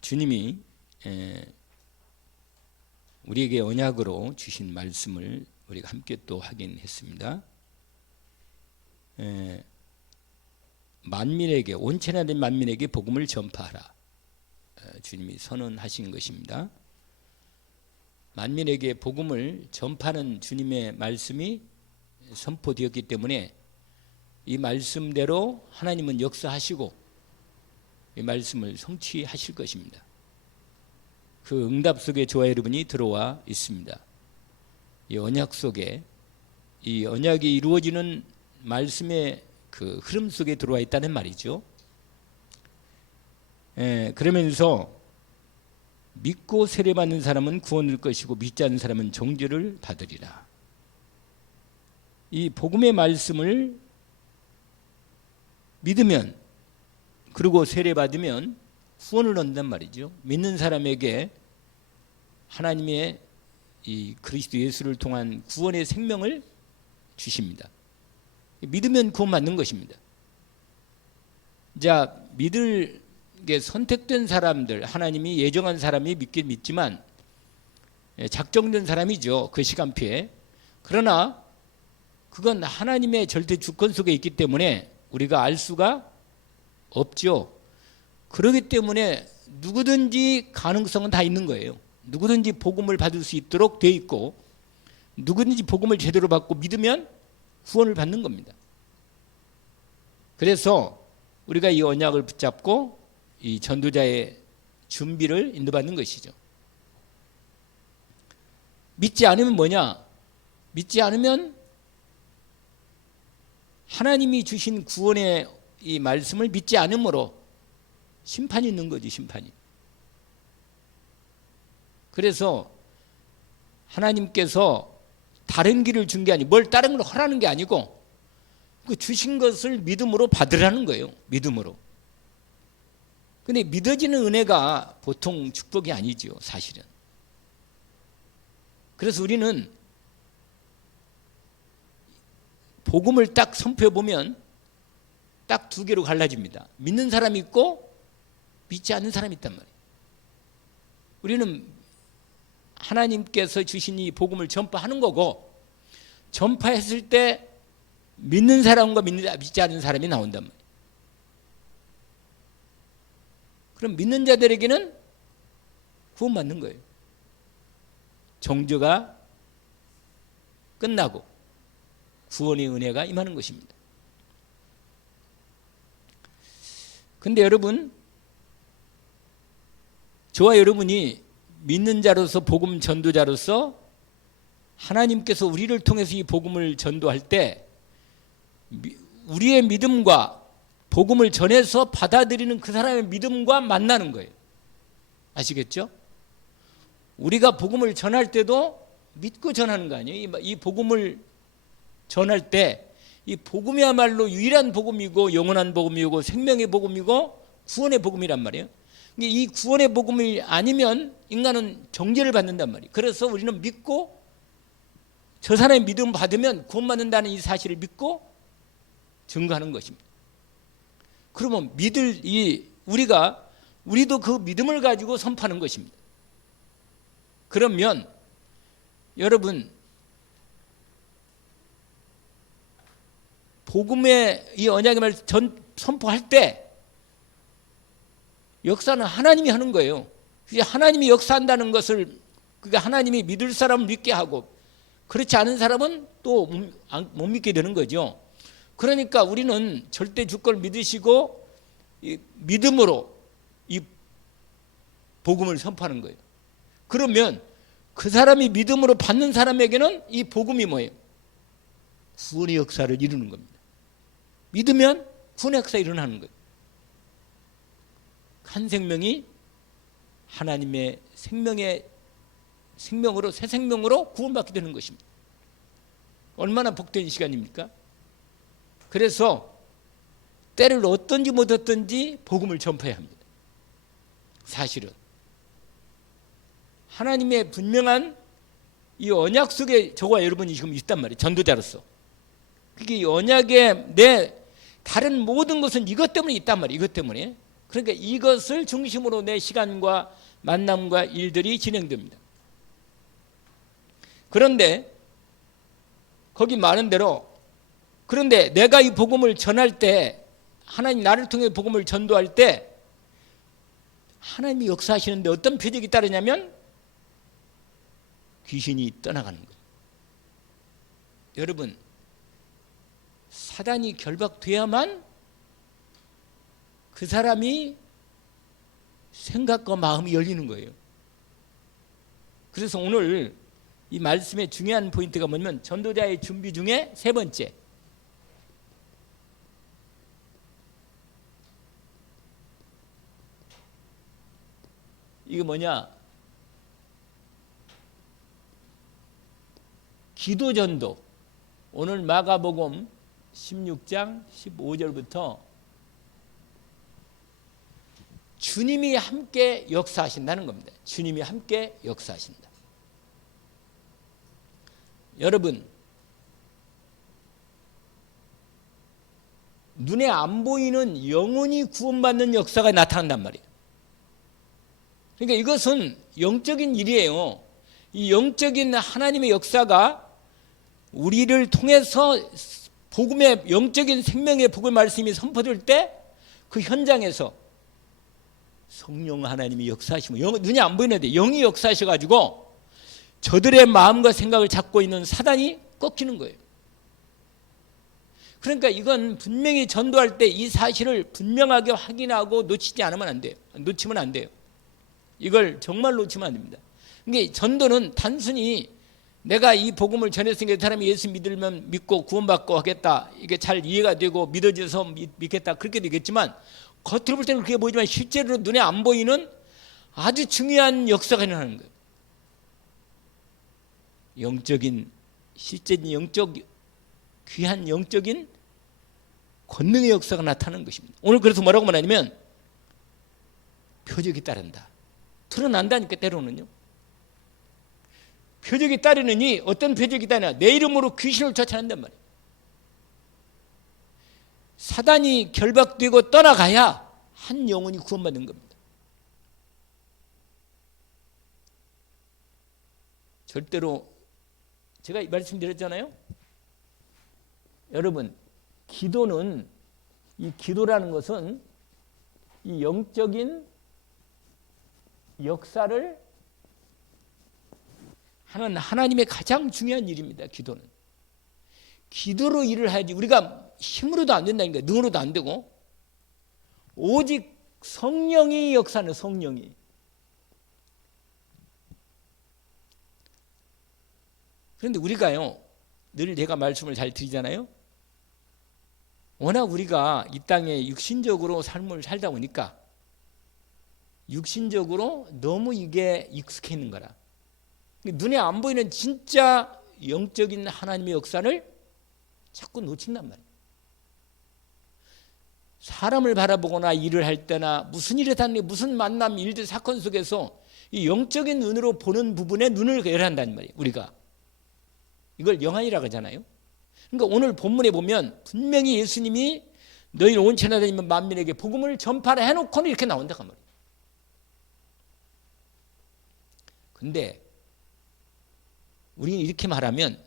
주님이 우리에게 언약으로 주신 말씀을 우리가 함께 또 확인했습니다. 만민에게, 온천하된 만민에게 복음을 전파하라. 주님이 선언하신 것입니다. 만민에게 복음을 전파하는 주님의 말씀이 선포되었기 때문에 이 말씀대로 하나님은 역사하시고 이 말씀을 성취하실 것입니다. 그 응답 속에 저와 여러분이 들어와 있습니다. 이 언약 속에, 이 언약이 이루어지는 말씀의 그 흐름 속에 들어와 있다는 말이죠. 그러면서 믿고 세례받는 사람은 구원을 것이고 믿지 않는 사람은 정죄를 받으리라. 이 복음의 말씀을 믿으면, 그리고 세례받으면 구원을 얻는단 말이죠. 믿는 사람에게 하나님의 이 그리스도 예수를 통한 구원의 생명을 주십니다. 믿으면 구원받는 것입니다. 자, 믿을 게 선택된 사람들, 하나님이 예정한 사람이 믿지만 작정된 사람이죠. 그 시간표에. 그러나 그건 하나님의 절대 주권 속에 있기 때문에 우리가 알 수가 없죠. 그렇기 때문에 누구든지 가능성은 다 있는 거예요. 누구든지 복음을 받을 수 있도록 돼 있고, 누구든지 복음을 제대로 받고 믿으면 구원을 받는 겁니다. 그래서 우리가 이 언약을 붙잡고 이 전도자의 준비를 인도받는 것이죠. 믿지 않으면 뭐냐? 믿지 않으면 하나님이 주신 구원의 이 말씀을 믿지 않으므로 심판이 있는 거지, 심판이. 그래서 하나님께서 다른 길을 준 게 아니고, 뭘 다른 걸 하라는 게 아니고 그 주신 것을 믿음으로 받으라는 거예요. 믿음으로. 근데 믿어지는 은혜가 보통 축복이 아니죠, 사실은. 그래서 우리는 복음을 딱 선포해 보면 딱 두 개로 갈라집니다. 믿는 사람이 있고 믿지 않는 사람이 있단 말이에요. 우리는 하나님께서 주신 이 복음을 전파하는 거고, 전파했을 때 믿는 사람과 믿지 않는 사람이 나온단 말이에요. 그럼 믿는 자들에게는 구원받는 거예요. 정죄가 끝나고 구원의 은혜가 임하는 것입니다. 근데 여러분, 저와 여러분이 믿는 자로서, 복음 전도자로서 하나님께서 우리를 통해서 이 복음을 전도할 때 우리의 믿음과 복음을 전해서 받아들이는 그 사람의 믿음과 만나는 거예요. 아시겠죠? 우리가 복음을 전할 때도 믿고 전하는 거 아니에요? 이 복음을 전할 때 이 복음이야말로 유일한 복음이고 영원한 복음이고 생명의 복음이고 구원의 복음이란 말이에요. 이 구원의 복음이 아니면 인간은 정죄를 받는단 말이에요. 그래서 우리는 믿고, 저 사람의 믿음 받으면 구원받는다는 이 사실을 믿고 증거하는 것입니다. 그러면 우리도 그 믿음을 가지고 선포하는 것입니다. 그러면 여러분, 복음의 이 언약의 말 선포할 때 역사는 하나님이 하는 거예요. 그게 하나님이 역사한다는 것을, 그게 하나님이 믿을 사람은 믿게 하고, 그렇지 않은 사람은 또 못 믿게 되는 거죠. 그러니까 우리는 절대 주권을 믿으시고 믿음으로 이 복음을 선포하는 거예요. 그러면 그 사람이 믿음으로 받는 사람에게는 이 복음이 뭐예요? 구원의 역사를 이루는 겁니다. 믿으면 구원의 역사가 일어나는 거예요. 한 생명이 하나님의 생명으로, 새 생명으로 구원받게 되는 것입니다. 얼마나 복된 시간입니까? 그래서 때를 얻든지 못 얻든지 복음을 전파해야 합니다. 사실은 하나님의 분명한 이 언약 속에 저와 여러분이 지금 있단 말이에요. 전도자로서. 그게 이 언약에 내 다른 모든 것은 이것 때문에 있단 말이에요. 이것 때문에. 그러니까 이것을 중심으로 내 시간과 만남과 일들이 진행됩니다. 그런데 거기 말한 대로, 그런데 내가 이 복음을 전할 때, 하나님 나를 통해 복음을 전도할 때 하나님이 역사하시는데 어떤 표적이 따르냐면 귀신이 떠나가는 거예요. 여러분, 사단이 결박돼야만 그 사람이 생각과 마음이 열리는 거예요. 그래서 오늘 이 말씀의 중요한 포인트가 뭐냐면 전도자의 준비 중에 세 번째, 이게 뭐냐? 기도전도. 오늘 마가복음 16장 15절부터 주님이 함께 역사하신다는 겁니다. 주님이 함께 역사하신다. 여러분, 눈에 안 보이는 영혼이 구원받는 역사가 나타난단 말이에요. 그러니까 이것은 영적인 일이에요. 이 영적인 하나님의 역사가 우리를 통해서 복음의 영적인 생명의 복음 말씀이 선포될 때 그 현장에서 성령 하나님이 역사하시면, 눈이 안 보이는데 영이 역사하셔가지고 저들의 마음과 생각을 잡고 있는 사단이 꺾이는 거예요. 그러니까 이건 분명히 전도할 때 이 사실을 분명하게 확인하고 놓치면 안 돼요. 이걸 정말 놓치면 안 됩니다. 그러니까 전도는 단순히 내가 이 복음을 전했으니까 사람이 예수 믿으면 믿고 구원받고 하겠다, 이게 잘 이해가 되고 믿어져서 믿겠다, 그렇게 되겠지만 겉으로 볼 때는 그게 보이지만 실제로 눈에 안 보이는 아주 중요한 역사가 일어나는 거예요. 영적인, 실제적인 영적, 귀한 영적인 권능의 역사가 나타나는 것입니다. 오늘 그래서 뭐라고 말하냐면 표적이 따른다. 드러난다니까. 때로는요, 표적이 따르느니, 어떤 표적이 따르냐, 내 이름으로 귀신을 쫓아낸단 말이에요. 사단이 결박되고 떠나가야 한 영혼이 구원받는 겁니다. 절대로, 제가 말씀드렸잖아요. 여러분, 기도는, 이 기도라는 것은 이 영적인 역사를 하는 하나님의 가장 중요한 일입니다. 기도는. 기도로 일을 해야지. 우리가 힘으로도 안 된다니까. 능으로도 안 되고. 오직 성령이 역사는, 성령이. 그런데 우리가요, 늘 제가 말씀을 잘 드리잖아요. 워낙 우리가 이 땅에 육신적으로 삶을 살다 보니까 육신적으로 너무 이게 익숙해 있는 거라. 눈에 안 보이는 진짜 영적인 하나님의 역사를 자꾸 놓친단 말이에요. 사람을 바라보거나 일을 할 때나 무슨 일을 하는, 무슨 만남, 일들, 사건 속에서 이 영적인 눈으로 보는 부분에 눈을 열어야 한다는 말이에요. 우리가 이걸 영안이라고 하잖아요. 그러니까 오늘 본문에 보면 분명히 예수님이 너희는 온 천하 다니면 만민에게 복음을 전파를 해놓고는 이렇게 나온다고 말이에요. 근데 우리는 이렇게 말하면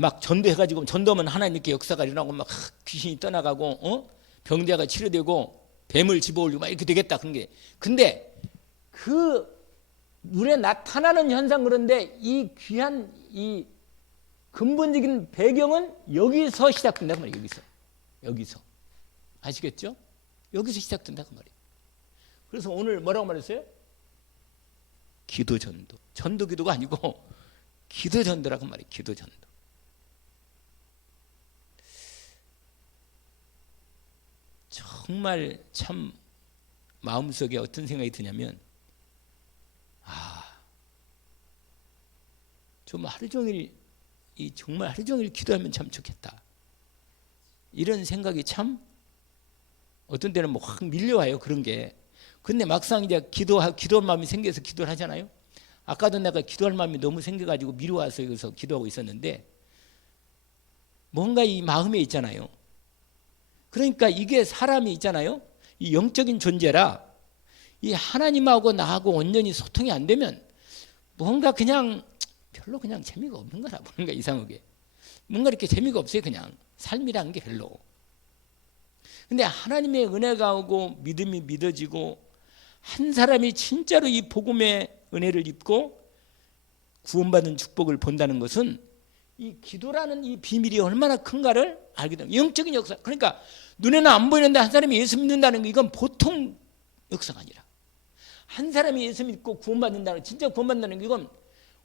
막 전도해가지고, 전도하면 하나님께 역사가 일어나고 막 귀신이 떠나가고 병자가 치료되고 뱀을 집어올리고 막 이렇게 되겠다, 그런 게. 근데 그 눈에 나타나는 현상, 그런데 이 귀한 이 근본적인 배경은 여기서 시작된다고 말이에요. 여기서 아시겠죠? 여기서 시작된다고 말이에요. 그래서 오늘 뭐라고 말했어요? 기도 전도. 전도 기도가 아니고 기도 전도라고 말이에요. 기도 전도. 정말 참 마음속에 어떤 생각이 드냐면, 좀 하루 종일, 정말 하루 종일 기도하면 참 좋겠다, 이런 생각이 참 어떤 때는 뭐 확 밀려와요, 그런 게. 근데 막상 이제 기도할 마음이 생겨서 기도를 하잖아요. 아까도 내가 기도할 마음이 너무 생겨가지고 미루어서 여기서 기도하고 있었는데, 뭔가 이 마음에 있잖아요. 그러니까 이게 사람이 있잖아요. 이 영적인 존재라 이 하나님하고 나하고 온전히 소통이 안 되면 뭔가 그냥 별로 그냥 재미가 없는 거라. 뭔가 이상하게 뭔가 이렇게 재미가 없어요. 그냥 삶이란 게 별로. 근데 하나님의 은혜가 오고 믿음이 믿어지고 한 사람이 진짜로 이 복음의 은혜를 입고 구원받은 축복을 본다는 것은 이 기도라는 이 비밀이 얼마나 큰가를 알게 됩니다. 영적인 역사. 그러니까 눈에는 안 보이는데 한 사람이 예수 믿는다는 게 이건 보통 역사가 아니라, 한 사람이 예수 믿고 구원받는다는, 진짜 구원받는다는 게 이건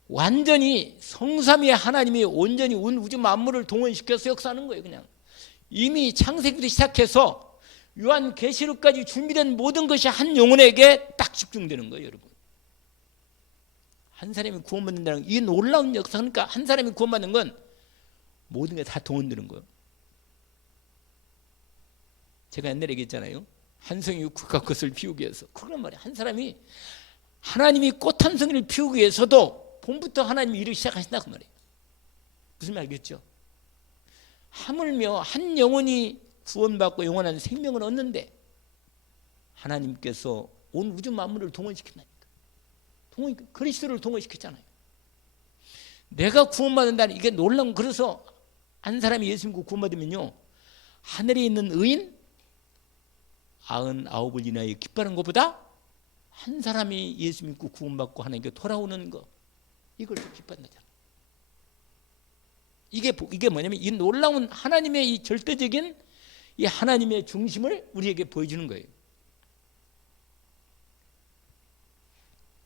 완전히 성삼위의 하나님이 온전히 온 우주 만물을 동원시켜서 역사하는 거예요. 그냥 이미 창세기부터 시작해서 요한계시록까지 준비된 모든 것이 한 영혼에게 딱 집중되는 거예요. 여러분, 한 사람이 구원받는다는 이 놀라운 역사. 그러니까 한 사람이 구원받는 건 모든 게 다 동원되는 거예요. 제가 옛날에 얘기했잖아요. 한 송이 국화꽃을 피우기 위해서. 그런 말이에요. 한 사람이 하나님이 꽃 한 송이를 피우기 위해서도 봄부터 하나님이 일을 시작하신다 그 말이에요. 무슨 말 알겠죠? 하물며 한 영혼이 구원받고 영원한 생명을 얻는데 하나님께서 온 우주 만물을 동원시킨다니까. 그리스도를 동원시켰잖아요. 내가 구원받는다는 이게 놀라운. 그래서 한 사람이 예수 믿고 구원받으면요, 하늘에 있는 의인 99을 인하여 기뻐하는 것보다 한 사람이 예수 믿고 구원받고 하나님께 돌아오는 것, 이걸 더 기뻐한다잖아요. 이게 뭐냐면 이 놀라운 하나님의 이 절대적인 이 하나님의 중심을 우리에게 보여주는 거예요.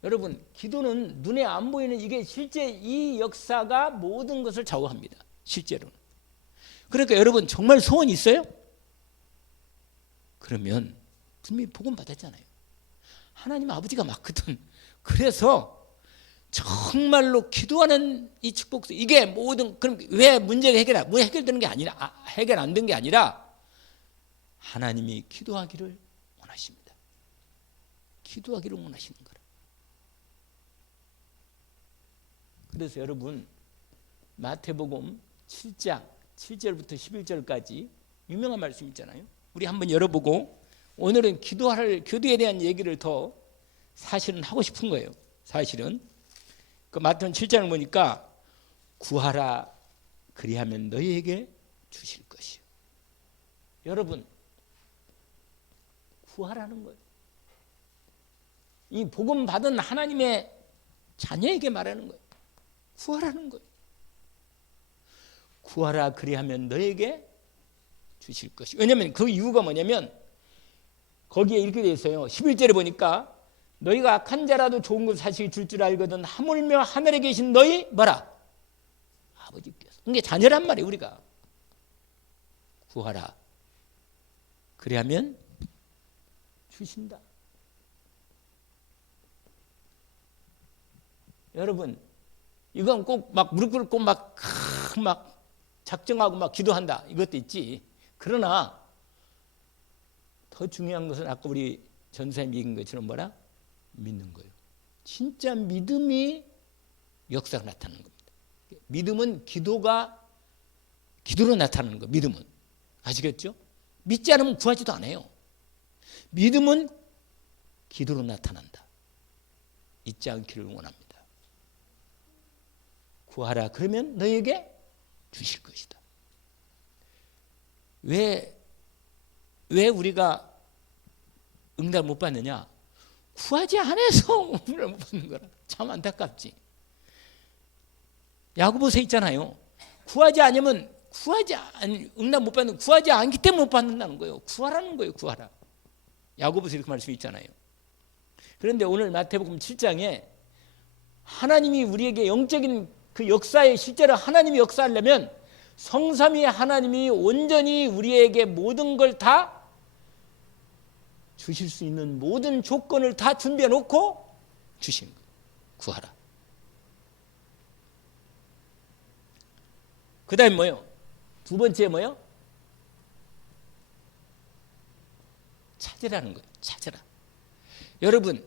여러분, 기도는 눈에 안 보이는 이게 실제 이 역사가 모든 것을 좌우합니다. 실제로는. 그러니까 여러분 정말 소원이 있어요? 그러면 분명히 복음 받았잖아요. 하나님 아버지가 맞거든. 그래서 정말로 기도하는 이 축복, 이게 모든, 그럼 왜 문제가 해결되는 게 아니라, 해결 안 된 게 아니라 하나님이 기도하기를 원하십니다. 기도하기를 원하시는 거라. 그래서 여러분, 마태복음 7장 7절부터 11절까지 유명한 말씀 있잖아요. 우리 한번 열어보고 오늘은 기도에 대한 얘기를 더 사실은 하고 싶은 거예요. 사실은 그 마태복음 7장을 보니까 구하라 그리하면 너희에게 주실 것이요. 여러분, 구하라는 거예요. 이 복음 받은 하나님의 자녀에게 말하는 거예요. 구하라는 거예요. 구하라 그리하면 너에게 주실 것이. 왜냐하면 그 이유가 뭐냐면 거기에 이렇게 되어 있어요. 11절에 보니까 너희가 악한 자라도 좋은 것 사실 줄 줄 알거든 하물며 하늘에 계신 너희 뭐라? 아버지께서. 이게 자녀란 말이에요. 우리가 구하라 그리하면 주신다. 여러분, 이건 꼭 막 무릎 꿇고 막 작정하고 막 기도한다 이것도 있지. 그러나 더 중요한 것은 아까 우리 전사님 얘기한 것처럼 뭐라? 믿는 거예요. 진짜 믿음이 역사가 나타나는 겁니다. 믿음은 기도로 나타나는 거예요. 믿음은. 아시겠죠? 믿지 않으면 구하지도 않아요. 믿음은 기도로 나타난다. 잊지 않기를 원합니다. 구하라 그러면 너에게 주실 것이다. 왜 우리가 응답 못 받느냐? 구하지 않아서 응답 못 받는 거라. 참 안타깝지. 야고보서 있잖아요. 응답 못 받는, 구하지 않기 때문에 못 받는다는 거예요. 구하라는 거예요. 구하라. 야고보서 이렇게 말씀 있잖아요. 그런데 오늘 마태복음 7장에 하나님이 우리에게 영적인 그 역사에 실제로 하나님이 역사하려면 성삼위의 하나님이 온전히 우리에게 모든 걸 다 주실 수 있는 모든 조건을 다 준비해 놓고 주신 거예요. 구하라. 그 다음에 뭐예요? 두 번째 뭐예요? 찾으라는 거예요. 찾으라. 여러분,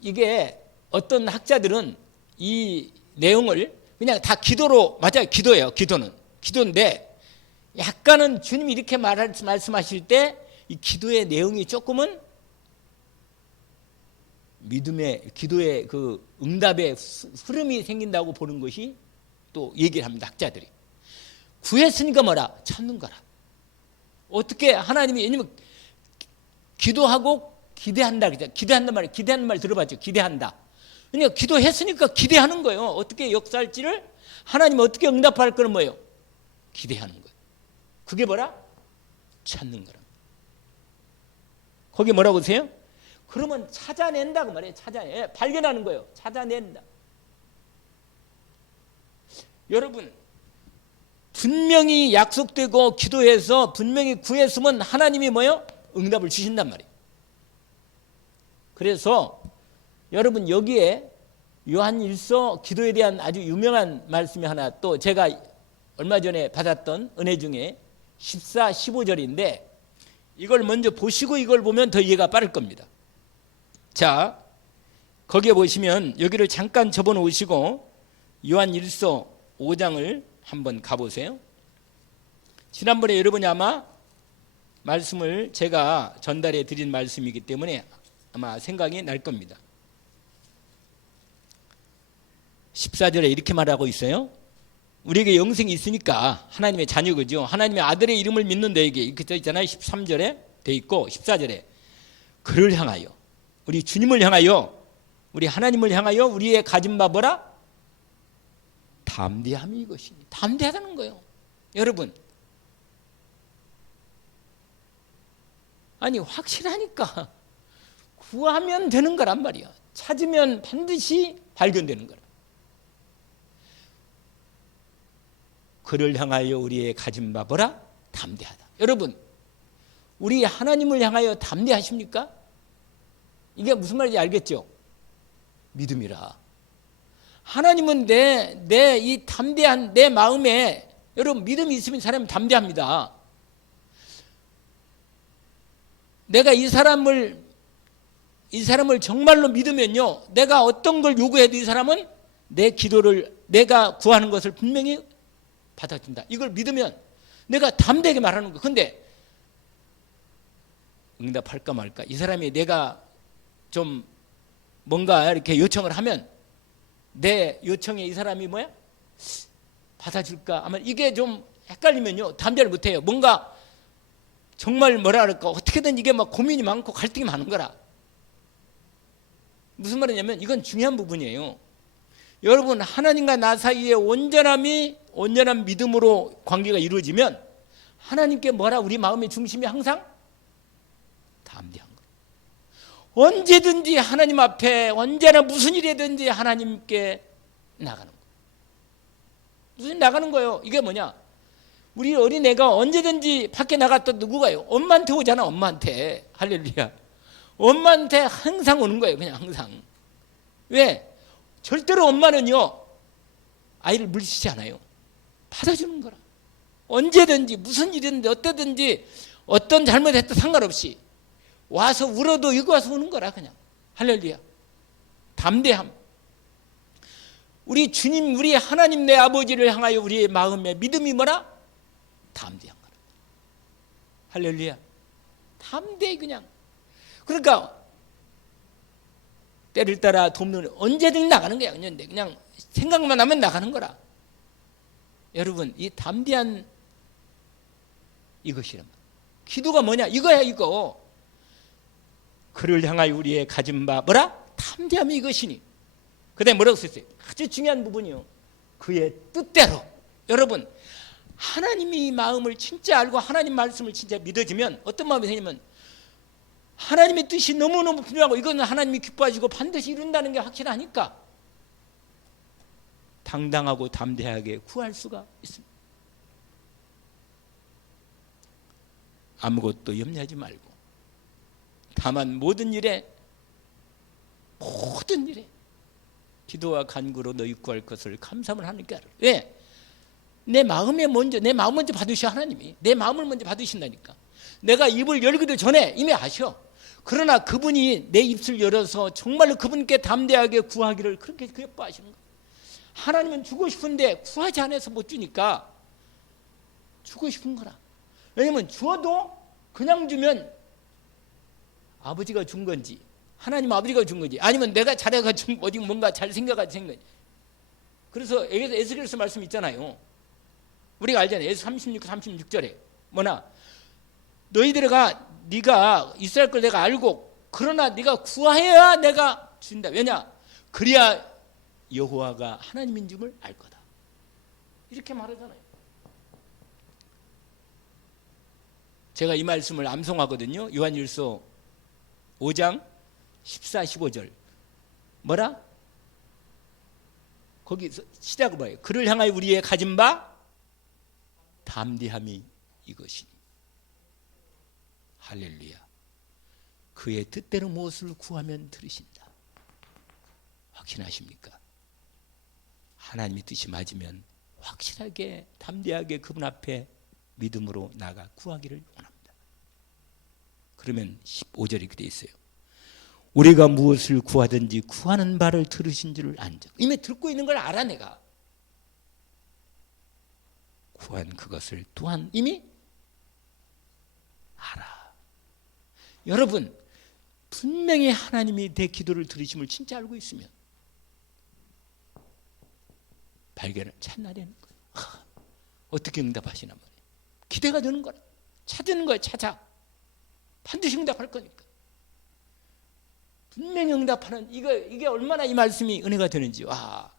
이게 어떤 학자들은 이 내용을 그냥 다 기도로, 맞아요. 기도예요. 기도인데 약간은 주님이 이렇게 말씀하실 때 이 기도의 내용이 조금은 믿음의 기도의 그 응답의 흐름이 생긴다고 보는 것이 또 얘기를 합니다. 학자들이. 구했으니까 뭐라? 찾는 거라. 어떻게 하나님이, 왜냐면 기도하고 기대한다. 기대한단 말이에요. 기대하는 말 들어봤죠? 기대한다. 그러니까 기도했으니까 기대하는 거예요. 어떻게 역사할지를 하나님 어떻게 응답할 거는 뭐예요? 기대하는 거예요. 그게 뭐라? 찾는 거라. 거기 뭐라고 하세요? 그러면 찾아낸다고 말이에요. 발견하는 거예요. 찾아낸다. 여러분, 분명히 약속되고 기도해서 분명히 구했으면 하나님이 뭐예요? 응답을 주신단 말이에요. 그래서 여러분 여기에 요한일서 기도에 대한 아주 유명한 말씀이 하나, 또 제가 얼마 전에 받았던 은혜 중에 14, 15절인데 이걸 먼저 보시고 이걸 보면 더 이해가 빠를 겁니다. 자, 거기에 보시면 여기를 잠깐 접어놓으시고 요한일서 5장을 한번 가보세요. 지난번에 여러분이 아마 말씀을 제가 전달해 드린 말씀이기 때문에 아마 생각이 날 겁니다. 14절에 이렇게 말하고 있어요. 우리에게 영생이 있으니까 하나님의 자녀죠. 하나님의 아들의 이름을 믿는 너에게 이렇게 써 있잖아요. 13절에 돼 있고 14절에 그를 향하여, 우리 주님을 향하여, 우리 하나님을 향하여 우리의 가진 바 뭐라? 담대함이 이것이니. 담대하다는 거예요. 여러분, 아니 확실하니까 구하면 되는 거란 말이야. 찾으면 반드시 발견되는 거라. 그를 향하여 우리의 가진 바 뭐라? 담대하다. 여러분, 우리 하나님을 향하여 담대하십니까? 이게 무슨 말인지 알겠죠? 믿음이라. 하나님은 내 이 담대한 내 마음에, 여러분 믿음이 있으면 사람은 담대합니다. 내가 이 사람을 정말로 믿으면요, 내가 어떤 걸 요구해도 이 사람은 내 기도를, 내가 구하는 것을 분명히 받아준다. 이걸 믿으면 내가 담대하게 말하는 거. 근데 응답할까 말까. 이 사람이 내가 좀 뭔가 이렇게 요청을 하면 내 요청에 이 사람이 뭐야? 받아줄까? 아마 이게 좀 헷갈리면요, 담대를 못해요. 뭔가 정말 뭐라 그럴까? 어떻게든 이게 막 고민이 많고 갈등이 많은 거라. 무슨 말이냐면 이건 중요한 부분이에요. 여러분, 하나님과 나 사이에 온전한 믿음으로 관계가 이루어지면 하나님께 뭐라? 우리 마음의 중심이 항상 담대한 거예요. 언제든지 하나님 앞에, 언제나 무슨 일이든지 하나님께 나가는 거예요. 무슨 나가는 거예요? 이게 뭐냐? 우리 어린애가 언제든지 밖에 나갔다 누구가요? 엄마한테 오잖아. 엄마한테. 할렐루야. 엄마한테 항상 오는 거예요. 그냥 항상. 왜? 절대로 엄마는요, 아이를 물리치지 않아요. 받아주는 거라. 언제든지 무슨 일이든지 어떠든지 어떤 잘못했다 상관없이 와서 울어도 이거 와서 우는 거라. 그냥. 할렐루야. 담대함. 우리 주님, 우리 하나님 내 아버지를 향하여 우리의 마음에 믿음이 뭐라? 담대한 거라. 할렐루야. 담대히 그냥. 그러니까 때를 따라 돕는, 언제든지 나가는 거야. 그냥 생각만 하면 나가는 거라. 여러분, 이 담대한 이것이란 말이야. 기도가 뭐냐? 이거야, 이거. 그를 향하여 우리의 가진 바 뭐라? 담대함이 이것이니. 그 다음에 뭐라고 썼어요? 아주 중요한 부분이요. 그의 뜻대로. 여러분, 하나님이 마음을 진짜 알고 하나님 말씀을 진짜 믿어지면 어떤 마음이 생기면 하나님의 뜻이 너무너무 분명하고 이거는 하나님이 기뻐하시고 반드시 이룬다는 게 확실하니까 당당하고 담대하게 구할 수가 있습니다. 아무것도 염려하지 말고 다만 모든 일에 기도와 간구로 너희 구할 것을 감사함을 하나님께 하라. 왜? 내 마음 먼저 받으셔. 하나님이 내 마음을 먼저 받으신다니까. 내가 입을 열기도 전에 이미 아셔. 그러나 그분이 내 입술 열어서 정말로 그분께 담대하게 구하기를 그렇게 기뻐하시는 거예요. 하나님은 주고 싶은데 구하지 않아서 못 주니까 주고 싶은 거라. 왜냐면 주어도 그냥 주면 아버지가 준 건지 하나님 아버지가 준 거지. 아니면 내가 잘해가지고 어디 뭔가 잘생겨가지고 생 거지. 그래서 에스겔서 말씀 있잖아요. 우리가 알잖아요. 에스 36절에 뭐나 네가 이스라엘 걸 내가 알고 그러나 네가 구하여야 내가 준다. 왜냐? 그래야 여호와가 하나님인 줄을 알 거다. 이렇게 말하잖아요. 제가 이 말씀을 암송하거든요. 요한일서 5장 14, 15절. 뭐라? 거기서 시작을 봐요. 그를 향하여 우리의 가진 바 담대함이 이것이니. 할렐루야. 그의 뜻대로 무엇을 구하면 들으신다. 확신하십니까? 하나님의 뜻이 맞으면 확실하게 담대하게 그분 앞에 믿음으로 나가 구하기를 원합니다. 그러면 15절이 이렇게 돼 있어요. 우리가 무엇을 구하든지 구하는 바를 들으신 줄을 안적. 이미 듣고 있는 걸 알아. 내가 구한 그것을 또한 이미 알아. 여러분, 분명히 하나님이 내 기도를 들으심을 진짜 알고 있으면 발견을 찾나야 되는 거예요. 어떻게 응답하시나 말이에요. 기대가 되는 거라. 찾는 거예요. 찾아. 반드시 응답할 거니까. 분명히 응답하는 이게 얼마나 이 말씀이 은혜가 되는지. 와,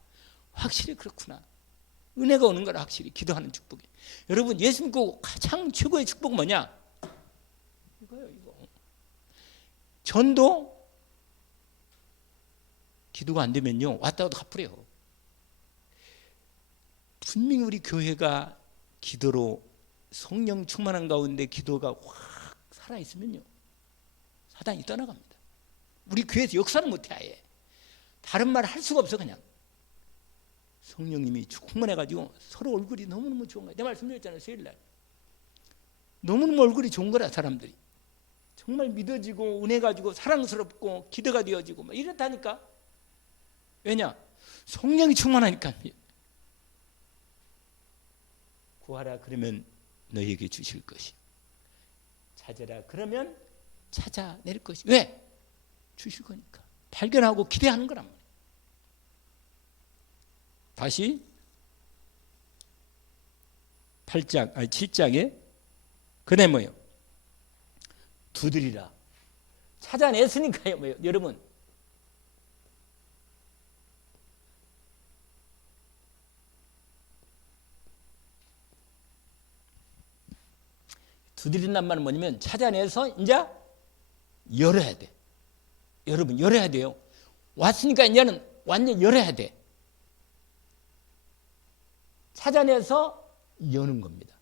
확실히 그렇구나. 은혜가 오는 거라. 확실히 기도하는 축복이. 여러분, 예수 믿고 가장 최고의 축복은 뭐냐? 이거예요. 이거. 전도 기도가 안 되면요 왔다 가도 갚으래요. 분명히 우리 교회가 기도로 성령 충만한 가운데 기도가 확 살아있으면요 사단이 떠나갑니다. 우리 교회에서 역사는 못해. 아예 다른 말 할 수가 없어. 그냥 성령님이 충만해가지고 서로 얼굴이 너무너무 좋은 거야. 내가 말씀드렸잖아요. 수요일날 너무너무 얼굴이 좋은 거라. 사람들이 정말 믿어지고 은혜 가지고 사랑스럽고 기대가 되어지고 막 이렇다니까. 왜냐? 성령이 충만하니까. 구하라 그러면 너희에게 주실 것이, 찾아라 그러면 찾아낼 것이. 왜? 주실 거니까. 발견하고 기대하는 거란 말이에요. 다시 7장에 그네 뭐예요? 두드리라. 찾아냈으니까요. 뭐예요? 여러분, 두드린단 말은 뭐냐면 찾아내서 이제 열어야 돼. 여러분, 열어야 돼요. 왔으니까 이제는 완전 열어야 돼. 찾아내서 여는 겁니다.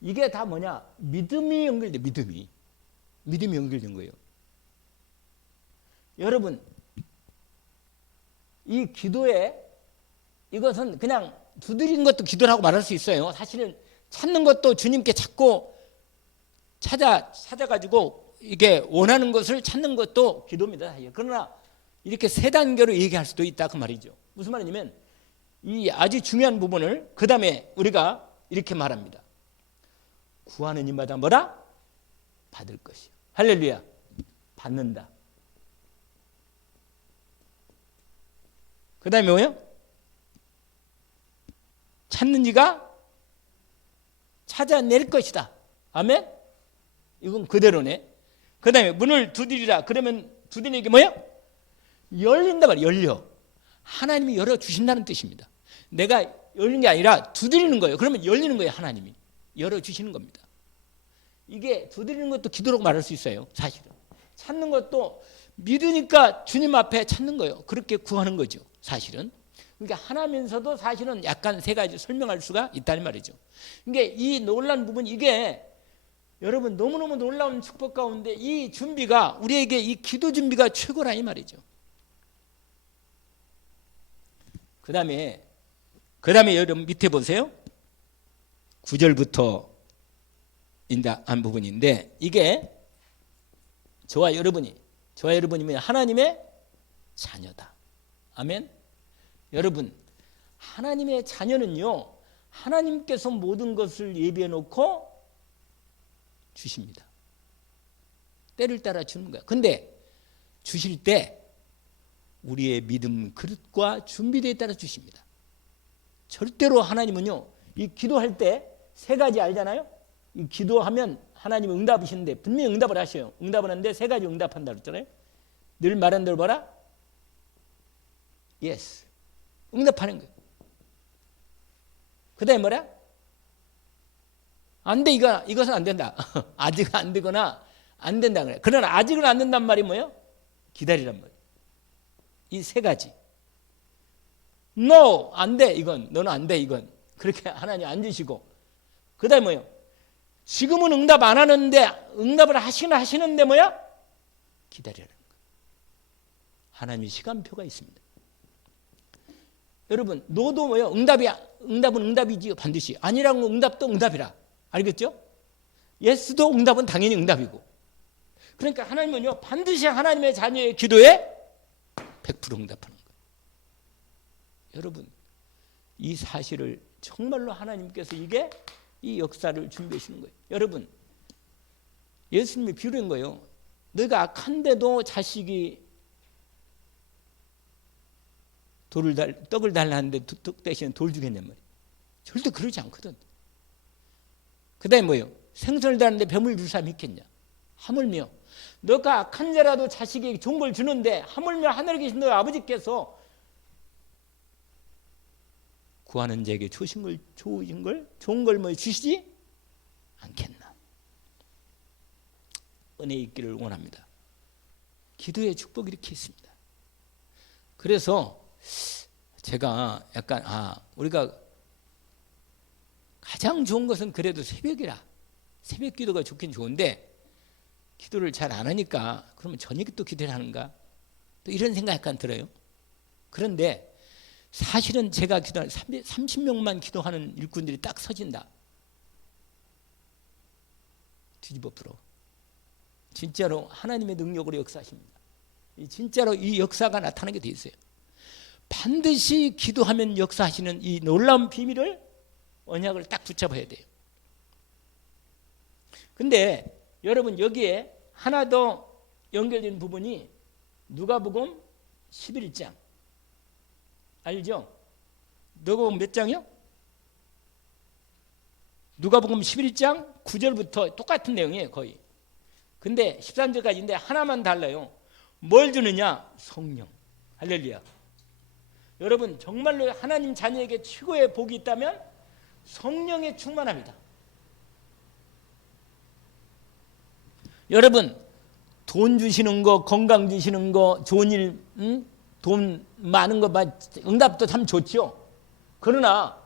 이게 다 뭐냐? 믿음이 연결돼. 믿음이 연결된 거예요. 여러분, 이 기도에 이것은 그냥 두드린 것도 기도라고 말할 수 있어요. 사실은 찾는 것도 주님께 찾고 찾아가지고 이게 원하는 것을 찾는 것도 기도입니다. 그러나 이렇게 세 단계로 얘기할 수도 있다 그 말이죠. 무슨 말이냐면 이 아주 중요한 부분을 그 다음에 우리가 이렇게 말합니다. 구하는 이마다 뭐라? 받을 것이요. 할렐루야. 받는다. 그 다음에 뭐예요? 찾는 이가 찾아낼 것이다. 아멘? 이건 그대로네. 그 다음에 문을 두드리라. 그러면 두드리는 게 뭐예요? 열린다 말이에요. 열려. 하나님이 열어주신다는 뜻입니다. 내가 열린 게 아니라 두드리는 거예요. 그러면 열리는 거예요. 하나님이 열어주시는 겁니다. 이게 두드리는 것도 기도라고 말할 수 있어요. 사실은 찾는 것도 믿으니까 주님 앞에 찾는 거예요. 그렇게 구하는 거죠. 사실은. 그러니까 하나면서도 사실은 약간 세 가지 설명할 수가 있다는 말이죠. 그러니까 이 놀라운 부분, 이게 여러분 너무너무 놀라운 축복 가운데 이 준비가, 우리에게 이 기도 준비가 최고라 이 말이죠. 그 다음에 여러분 밑에 보세요. 9절부터 한 부분인데, 이게 저와 여러분이면 하나님의 자녀다. 아멘. 여러분, 하나님의 자녀는요, 하나님께서 모든 것을 예비해 놓고 주십니다. 때를 따라 주는 거야. 근데 주실 때 우리의 믿음 그릇과 준비되에 따라 주십니다. 절대로 하나님은요, 이 기도할 때 세 가지 알잖아요. 이 기도하면 하나님은 응답이시는데 분명히 응답을 하셔요. 응답을 하는데 세 가지 응답한다 그랬잖아요. 늘 말한 대로 봐라. 예스. 응답하는 거예요. 그 다음에 뭐라? 안 돼, 이것은 안 된다. 아직 안 되거나 안 된다 그래. 그러나 아직은 안 된단 말이 뭐예요? 기다리란 말이에요. 이 세 가지. No, 안 돼, 이건. 너는 안 돼, 이건. 그렇게 하나님 안 주시고. 그 다음에 뭐예요? 지금은 응답 안 하는데, 응답을 하시는데 뭐야? 기다리라는 거예요. 하나님의 시간표가 있습니다. 여러분, 너도 뭐예요? 응답은 응답이지, 반드시. 아니라는 건 응답도 응답이라. 알겠죠? 예스도 응답은 당연히 응답이고. 그러니까 하나님은요, 반드시 하나님의 자녀의 기도에 100% 응답하는 거예요. 여러분, 이 사실을 정말로 하나님께서 이 역사를 준비하시는 거예요. 여러분, 예수님이 비유한 거예요. 너희가 악한데도 자식이 떡을 달라는데 떡 대신에 돌 주겠냔 말이에요. 절대 그러지 않거든. 그 다음에 뭐예요? 생선을 달라는데 뱀을 줄 사람이 있겠냐? 하물며 너가 악한 자라도 자식에게 좋은 걸 주는데 하물며 하늘에 계신 너희 아버지께서 구하는 자에게 좋은 걸 뭐 주시지 않겠나? 은혜 있기를 원합니다. 기도의 축복이 이렇게 있습니다. 그래서 제가 약간 우리가 가장 좋은 것은 그래도 새벽이라. 새벽 기도가 좋긴 좋은데 기도를 잘 안 하니까 그러면 저녁에 또 기도를 하는가? 또 이런 생각 약간 들어요. 그런데 사실은 제가 기도하는 30명만 기도하는 일꾼들이 딱 서진다. 뒤집어 풀어. 진짜로 하나님의 능력으로 역사하십니다. 진짜로 이 역사가 나타나게 돼 있어요. 반드시 기도하면 역사하시는 이 놀라운 비밀을 언약을 딱 붙잡아야 돼요. 근데 여러분 여기에 하나 더 연결된 부분이 누가복음 11장 알죠? 누가복음 몇 장이요? 누가복음 11장 9절부터 똑같은 내용이에요 거의. 근데 13절까지인데 하나만 달라요. 뭘 주느냐? 성령. 할렐루야. 여러분 정말로 하나님 자녀에게 최고의 복이 있다면 성령에 충만합니다. 여러분 돈 주시는 거, 건강 주시는 거, 좋은 일, 돈 많은 거 응답도 참 좋죠. 그러나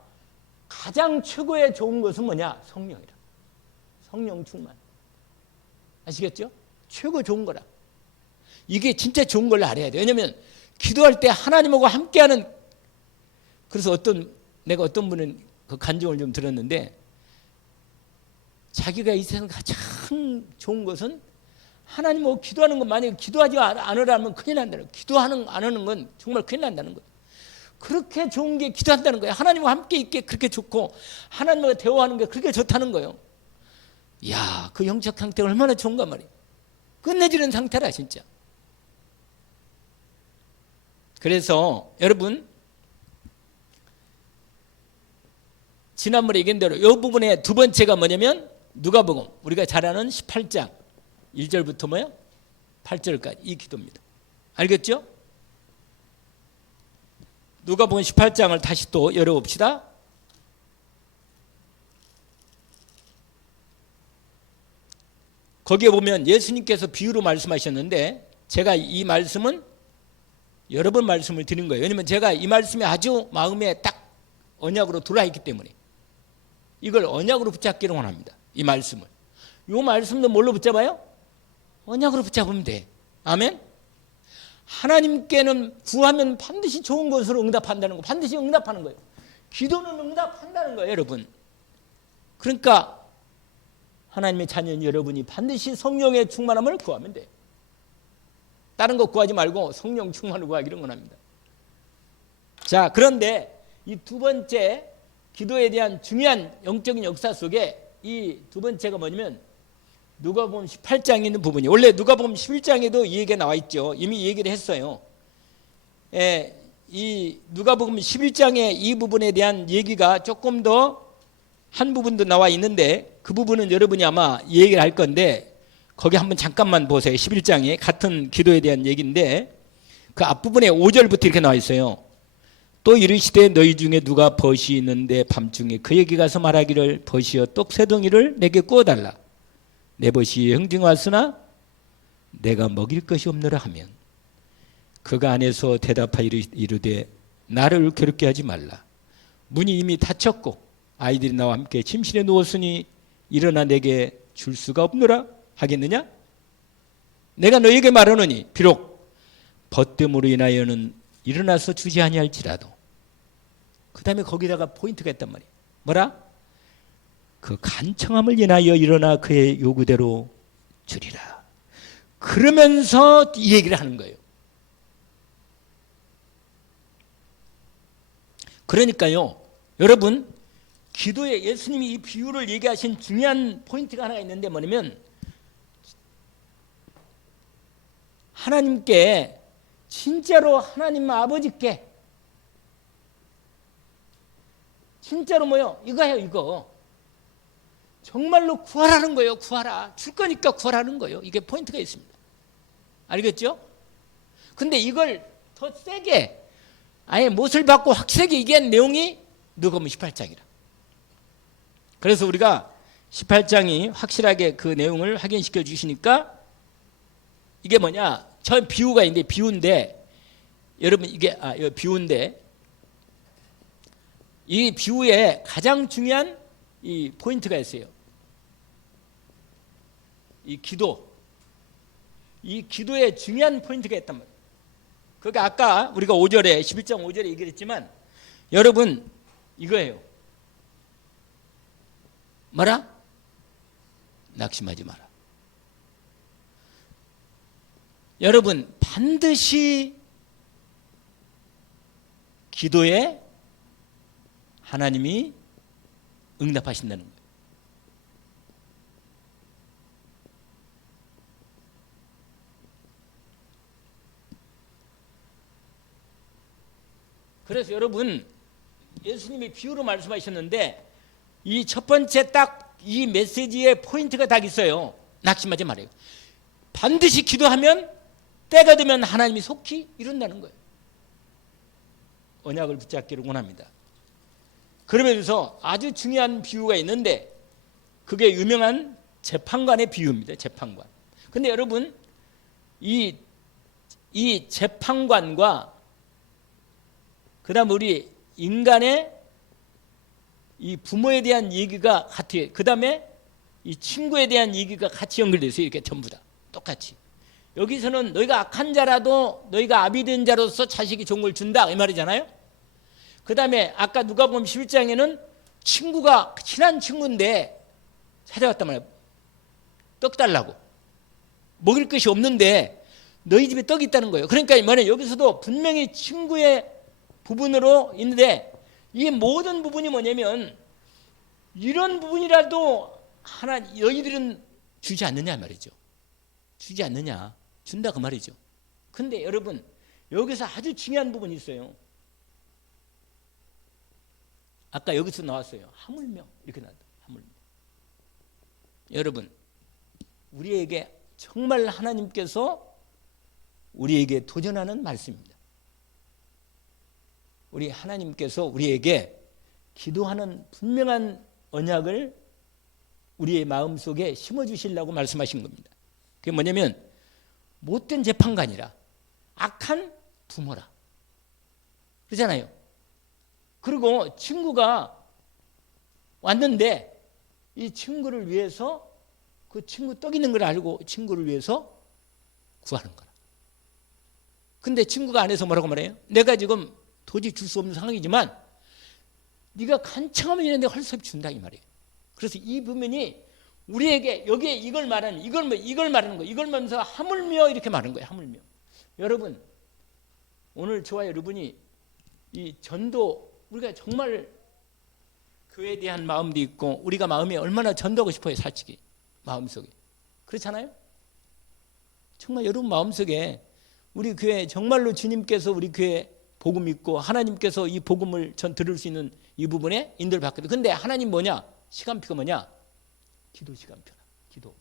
가장 최고의 좋은 것은 뭐냐? 성령이라. 성령 충만. 아시겠죠? 최고 좋은 거라. 이게 진짜 좋은 걸 알아야 돼요. 왜냐하면 기도할 때 하나님하고 함께하는. 그래서 내가 어떤 분은 그 간증을 좀 들었는데 자기가 이 세상 가장 좋은 것은 하나님하고 기도하는 것. 만약에 기도하지 않으라면 큰일 난다는 거예요. 기도하는 안 하는 건 정말 큰일 난다는 거예요. 그렇게 좋은 게 기도한다는 거예요. 하나님과 함께 있게 그렇게 좋고 하나님과 대화하는 게 그렇게 좋다는 거예요. 이야, 그 영적 상태가 얼마나 좋은가 말이에요. 끝내주는 상태라 진짜. 그래서 여러분 지난번에 얘기한 대로 이 부분의 두 번째가 뭐냐면 누가복음 우리가 잘 아는 18장 1절부터 뭐요? 8절까지 이 기도입니다. 알겠죠? 누가복음 18장을 다시 또 열어봅시다. 거기에 보면 예수님께서 비유로 말씀하셨는데 제가 이 말씀은 여러 번 말씀을 드린 거예요. 왜냐하면 제가 이 말씀이 아주 마음에 딱 언약으로 들어있기 때문에 이걸 언약으로 붙잡기를 원합니다. 이 말씀을. 이 말씀도 뭘로 붙잡아요? 언약으로 붙잡으면 돼. 아멘? 하나님께는 구하면 반드시 좋은 것으로 응답한다는 거. 반드시 응답하는 거예요. 기도는 응답한다는 거예요, 여러분. 그러니까 하나님의 자녀인 여러분이 반드시 성령의 충만함을 구하면 돼요. 다른 거 구하지 말고 성령 충만을 구하기 이런 건 합니다. 자, 그런데 이 두 번째 기도에 대한 중요한 영적인 역사 속에 이 두 번째가 뭐냐면 누가복음 18장에 있는 부분이 원래 누가복음 11장에도 이 얘기가 나와 있죠. 이미 이 얘기를 했어요. 이 누가복음 11장의 이 부분에 대한 얘기가 조금 더 한 부분도 나와 있는데 그 부분은 여러분이 아마 이 얘기를 할 건데 거기 한번 잠깐만 보세요. 11장에 같은 기도에 대한 얘기인데 그 앞부분에 5절부터 이렇게 나와 있어요. 또 이르시되 너희 중에 누가 벗이 있는데 밤중에 그에게 가서 말하기를 벗이여 떡 세 덩이를 내게 구워달라. 내 벗이 흥증 왔으나 내가 먹일 것이 없노라 하면 그가 안에서 대답하여 이르되 나를 괴롭게 하지 말라. 문이 이미 닫혔고 아이들이 나와 함께 침실에 누웠으니 일어나 내게 줄 수가 없노라 하겠느냐? 내가 너에게 말하노니 비록 벗됨으로 인하여는 일어나서 주지 아니할지라도 그 다음에 거기다가 포인트가 있단 말이에요. 뭐라? 그 간청함을 인하여 일어나 그의 요구대로 주리라. 그러면서 이 얘기를 하는 거예요. 그러니까요, 여러분, 기도에 예수님이 이 비유를 얘기하신 중요한 포인트가 하나가 있는데 뭐냐면 하나님께 진짜로 하나님 아버지께 진짜로 뭐요? 이거예요, 이거. 정말로 구하라는 거예요. 구하라. 줄 거니까 구하라는 거예요. 이게 포인트가 있습니다. 알겠죠? 근데 이걸 더 세게 아예 못을 받고 확 세게 얘기한 내용이 누가복음 18장이라. 그래서 우리가 18장이 확실하게 그 내용을 확인시켜 주시니까 이게 뭐냐? 저 비유가 있는데 비유인데 여러분 이게 비유인데 이 비유에 가장 중요한 이 포인트가 있어요. 이 기도에 중요한 포인트가 있단 말이에요. 그게 아까 우리가 5절에 11장 5절에 얘기를 했지만 여러분 이거예요. 뭐라? 낙심하지 마라. 여러분 반드시 기도에 하나님이 응답하신다는 거예요. 그래서 여러분 예수님이 비유로 말씀하셨는데 이 첫 번째 딱 이 메시지의 포인트가 딱 있어요. 낙심하지 말아요. 반드시 기도하면 때가 되면 하나님이 속히 이룬다는 거예요. 언약을 붙잡기를 원합니다. 그러면서 아주 중요한 비유가 있는데 그게 유명한 재판관의 비유입니다. 재판관. 근데 여러분 이 재판관과 그다음 우리 인간의 이 부모에 대한 얘기가 같아요. 그다음에 이 친구에 대한 얘기가 같이 연결되어 있어요. 이렇게 전부 다 똑같이. 여기서는 너희가 악한 자라도 너희가 아비 된 자로서 자식이 좋은 걸 준다 이 말이잖아요. 그다음에 아까 누가복음 11장에는 친구가 친한 친구인데 찾아왔단 말이에요. 떡 달라고. 먹일 것이 없는데 너희 집에 떡이 있다는 거예요. 그러니까 뭐냐 여기서도 분명히 친구의 부분으로 있는데 이 모든 부분이 뭐냐면 이런 부분이라도 하나 너희들은 주지 않느냐 말이죠. 주지 않느냐. 준다 그 말이죠. 근데 여러분 여기서 아주 중요한 부분이 있어요. 아까 여기서 나왔어요. 하물며 이렇게 나왔다. 하물며. 여러분 우리에게 정말 하나님께서 우리에게 도전하는 말씀입니다. 우리 하나님께서 우리에게 기도하는 분명한 언약을 우리의 마음속에 심어주시려고 말씀하신 겁니다. 그게 뭐냐면 못된 재판관이라 악한 부모라 그러잖아요. 그리고 친구가 왔는데 이 친구를 위해서 그 친구 떡 있는 걸 알고 친구를 위해서 구하는 거라. 근데 친구가 안에서 뭐라고 말해요? 내가 지금 도저히 줄 수 없는 상황이지만 네가 간청하면 이런데 헐섭 준다 이 말이에요. 그래서 이 부분이 우리에게 여기에 이걸 말하는 이걸 말하는 거예요. 이걸 말하면서 하물며 이렇게 말하는 거예요. 하물며. 여러분 오늘 저와 여러분이 이 전도 우리가 정말 교회에 대한 마음도 있고 우리가 마음에 얼마나 전도하고 싶어요. 솔직히 마음속에 그렇잖아요? 정말 여러분 마음속에 우리 교회 정말로 주님께서 우리 교회 복음 있고 하나님께서 이 복음을 전 들을 수 있는 이 부분에 인도를 받거든. 근데 하나님 뭐냐? 시간표가 뭐냐? 기도 시간표다. 기도.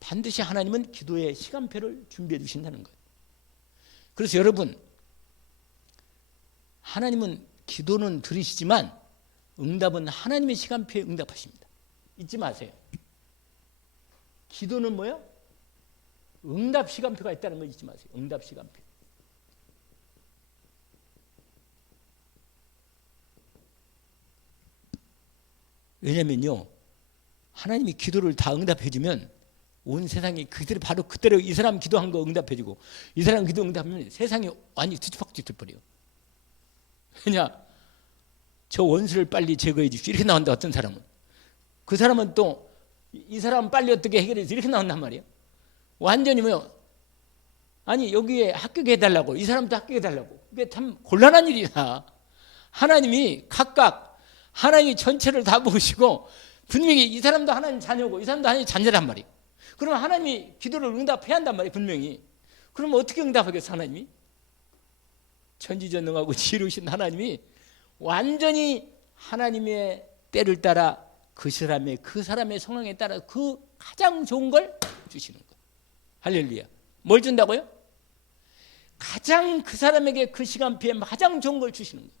반드시 하나님은 기도의 시간표를 준비해 주신다는 거예요. 그래서 여러분, 하나님은 기도는 들으시지만 응답은 하나님의 시간표에 응답하십니다. 잊지 마세요. 기도는 뭐요? 응답 시간표가 있다는 거 잊지 마세요. 응답 시간표. 왜냐면요, 하나님이 기도를 다 응답해 주면 온 세상이 그대로 바로 그대로 이 사람 기도한 거 응답해 주고 이 사람 기도 응답하면 세상이 완전히 뒤집어 버려요. 왜냐? 저 원수를 빨리 제거해 주십시오. 이렇게 나온다. 어떤 사람은. 그 사람은 또 이 사람 빨리 어떻게 해결해 주십시오. 이렇게 나온단 말이에요. 완전히 뭐요? 아니 여기에 합격해 달라고 이 사람도 합격해 달라고. 이게 참 곤란한 일이야. 하나님이 각각 하나님이 전체를 다 보시고 분명히 이 사람도 하나님 자녀고 이 사람도 하나님 자녀란 말이에요. 그러면 하나님이 기도를 응답해야 한단 말이에요. 분명히. 그러면 어떻게 응답하겠어 하나님이? 전지전능하고 지혜로우신 하나님이 완전히 하나님의 때를 따라 그 사람의 성향에 따라 그 가장 좋은 걸 주시는 거예요. 할렐루야. 뭘 준다고요? 가장 그 사람에게 그 시간표에 가장 좋은 걸 주시는 거예요.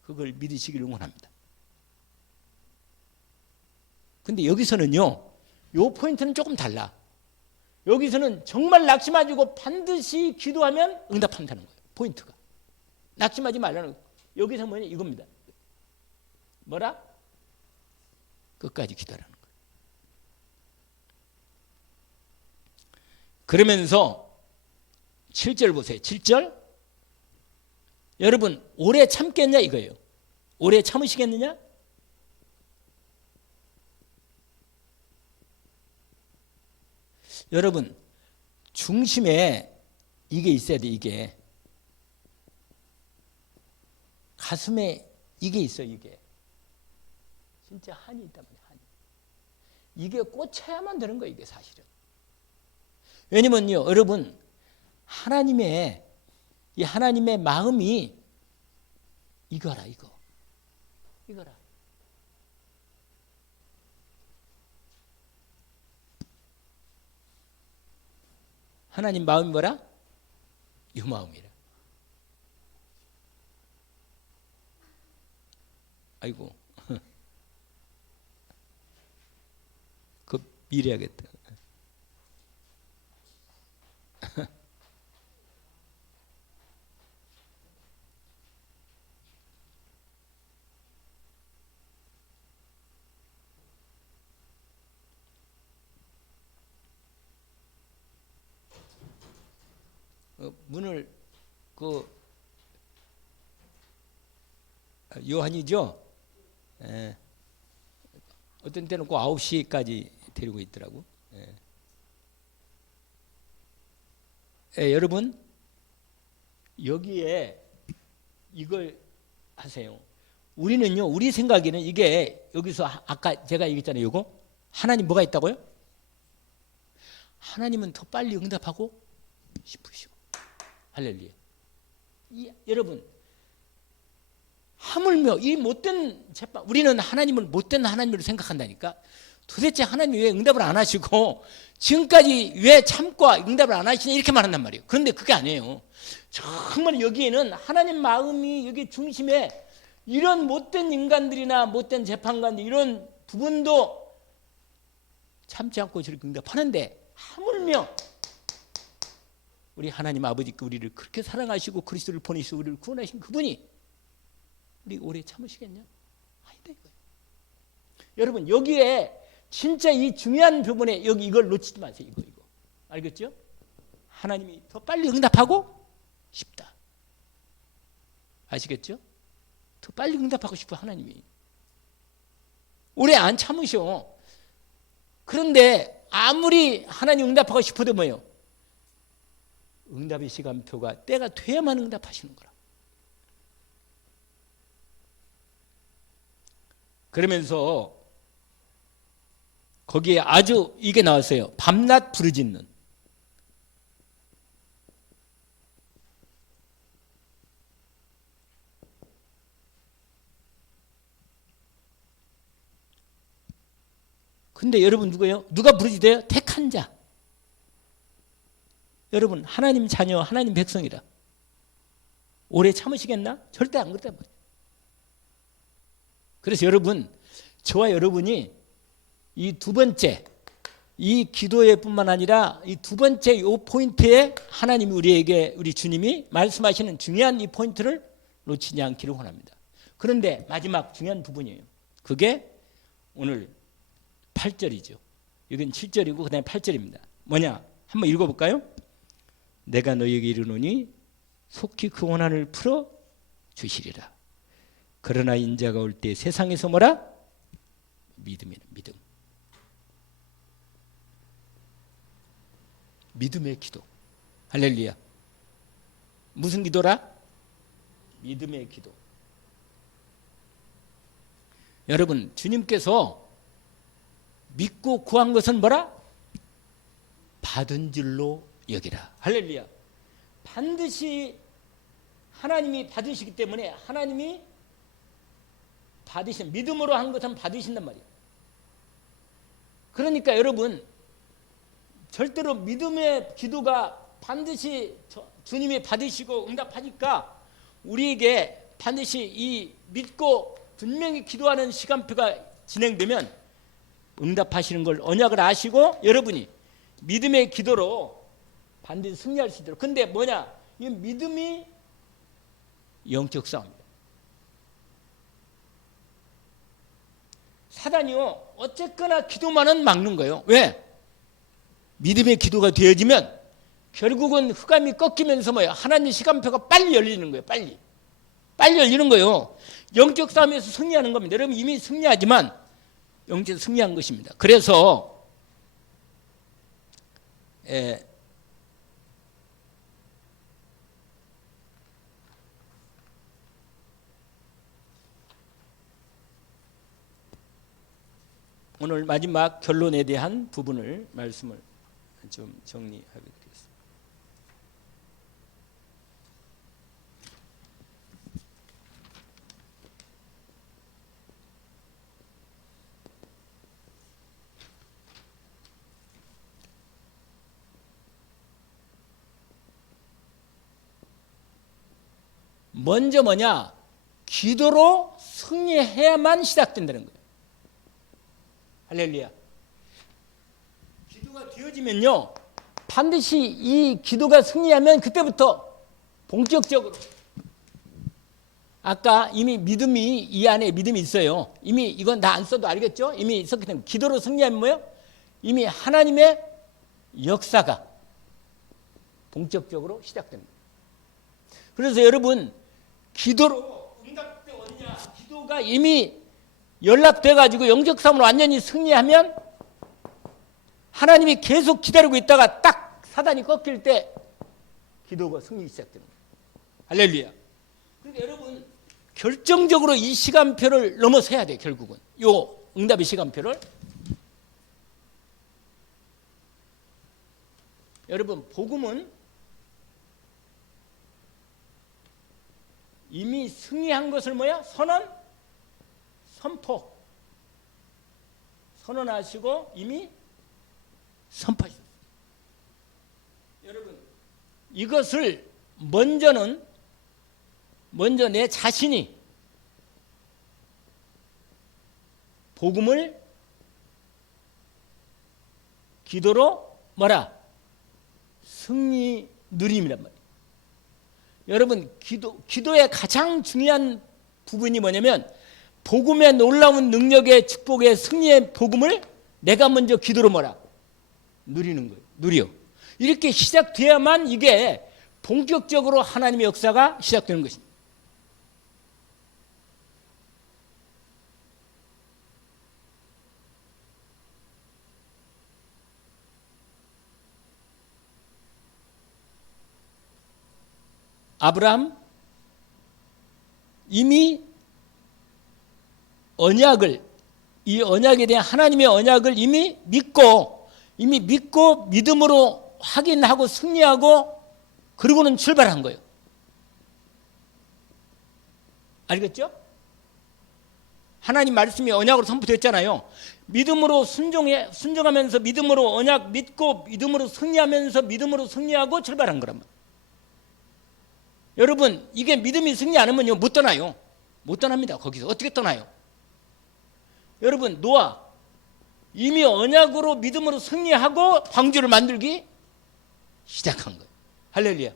그걸 믿으시기를 응원합니다. 근데 여기서는요, 요 포인트는 조금 달라. 여기서는 정말 낙심하지 말고 반드시 기도하면 응답한다는 거예요. 포인트가. 낙심하지 말라는 거예요. 여기서 뭐냐? 이겁니다. 뭐라? 끝까지 기도하라는 거예요. 그러면서 7절 보세요. 7절. 여러분, 오래 참겠냐 이거예요. 오래 참으시겠느냐? 여러분, 중심에 이게 있어야 돼. 이게. 가슴에 이게 있어요. 이게. 진짜 한이 있단 말이에요. 한이. 이게 꽂혀야만 되는 거예요. 이게 사실은. 왜냐면요. 여러분, 하나님의 이 하나님의 마음이 이거라. 이거. 이거라. 하나님 마음이 뭐라? 이 마음이라. 아이고. 그 미래야겠다. 문을 요한이죠. 어떤 때는 꼭 9시까지 데리고 있더라고. 여러분 여기에 이걸 하세요. 우리는요, 우리 생각에는 이게 여기서 아까 제가 얘기했잖아요. 이거 하나님 뭐가 있다고요? 하나님은 더 빨리 응답하고 싶으시고. 할렐루야. 여러분 하물며 이 못된 재판, 우리는 하나님을 못된 하나님으로 생각한다니까. 도대체 하나님이 왜 응답을 안 하시고 지금까지 왜 참고 응답을 안 하시냐 이렇게 말한단 말이에요. 그런데 그게 아니에요. 정말 여기에는 하나님 마음이 여기 중심에 이런 못된 인간들이나 못된 재판관들 이런 부분도 참지 않고 저렇게 응답하는데 하물며 우리 하나님 아버지께 우리를 그렇게 사랑하시고 그리스도를 보내시고 우리를 구원하신 그분이 우리 오래 참으시겠냐? 아니다 이거예요. 여러분 여기에 진짜 이 중요한 부분에 여기 이걸 놓치지 마세요. 이거 알겠죠? 하나님이 더 빨리 응답하고 싶다. 아시겠죠? 더 빨리 응답하고 싶어 하나님이. 오래 안 참으셔. 그런데 아무리 하나님 응답하고 싶어도 뭐예요? 응답의 시간표가 때가 돼야만 응답하시는 거라. 그러면서 거기에 아주 이게 나왔어요. 밤낮 부르짖는. 근데 여러분 누구예요? 누가 부르짖어요? 택한 자. 여러분 하나님 자녀, 하나님 백성이라. 오래 참으시겠나? 절대 안 그렇단 말이에요. 그래서 여러분, 저와 여러분이 이 두 번째, 이 기도회 뿐만 아니라 이 두 번째 이 포인트에 하나님이 우리에게, 우리 주님이 말씀하시는 중요한 이 포인트를 놓치지 않기를 원합니다. 그런데 마지막 중요한 부분이에요. 그게 오늘 8절이죠. 이건 7절이고 그 다음에 8절입니다. 뭐냐? 한번 읽어볼까요? 내가 너희에게 이르노니 속히 그 원한을 풀어 주시리라. 그러나 인자가 올 때 세상에서 뭐라? 믿음이라. 믿음. 믿음의 기도. 할렐루야. 무슨 기도라? 믿음의 기도. 여러분 주님께서 믿고 구한 것은 뭐라? 받은 줄로 여기라. 할렐루야. 반드시 하나님이 받으시기 때문에 하나님이 받으신, 믿음으로 한 것은 받으신단 말이에요. 그러니까 여러분 절대로 믿음의 기도가 반드시 주님이 받으시고 응답하니까 우리에게 반드시 이 믿고 분명히 기도하는 시간표가 진행되면 응답하시는 걸 언약을 아시고 여러분이 믿음의 기도로 반드시 승리할 수 있도록. 근데 뭐냐? 이 믿음이 영적 싸움입니다. 사단이요 어쨌거나 기도만은 막는 거예요. 왜? 믿음의 기도가 되어지면 결국은 흑암이 꺾이면서 뭐예요? 하나님 시간표가 빨리 열리는 거예요. 빨리 열리는 거예요. 영적 싸움에서 승리하는 겁니다. 여러분 이미 승리하지만 영적 승리한 것입니다. 그래서 오늘 마지막 결론에 대한 부분을 말씀을 좀 정리하겠습니다. 먼저 뭐냐? 기도로 승리해야만 시작된다는 거예요. 할렐루야. 기도가 되어지면요 반드시 이 기도가 승리하면 그때부터 본격적으로 아까 이미 믿음이 이 안에 믿음이 있어요. 이미 이건 다 안 써도 알겠죠? 이미 있었기 때문에 기도로 승리하면 뭐예요? 이미 하나님의 역사가 본격적으로 시작됩니다. 그래서 여러분 기도로 응답돼 어디냐? 기도가 이미 연락돼 가지고 영적 싸움을 완전히 승리하면 하나님이 계속 기다리고 있다가 딱 사단이 꺾일 때 기도가 승리 시작됩니다. 할렐루야. 그러니까 여러분 결정적으로 이 시간표를 넘어서야 돼요. 결국은 요 응답의 시간표를. 여러분 복음은 이미 승리한 것을 뭐야? 선포. 선언하시고 이미 선포하셨어요. 여러분 이것을 먼저 내 자신이 복음을 기도로 뭐라? 승리 누림이란 말이에요. 여러분 기도의 가장 중요한 부분이 뭐냐면 복음의 놀라운 능력의 축복의 승리의 복음을 내가 먼저 기도로 뭐라? 누리는 거예요. 누려. 이렇게 시작돼야만 이게 본격적으로 하나님의 역사가 시작되는 것입니다. 아브라함 이미 이 언약에 대한 하나님의 언약을 이미 믿고 믿음으로 확인하고 승리하고 그러고는 출발한 거예요. 알겠죠? 하나님 말씀이 언약으로 선포됐잖아요. 믿음으로 순종하면서 믿음으로 언약 믿고 믿음으로 승리하면서 믿음으로 승리하고 출발한 거란 말이에요. 여러분, 이게 믿음이 승리 안 하면요 못 떠나요. 못 떠납니다. 거기서 어떻게 떠나요? 여러분, 노아 이미 언약으로 믿음으로 승리하고 방주를 만들기 시작한 거예요. 할렐루야.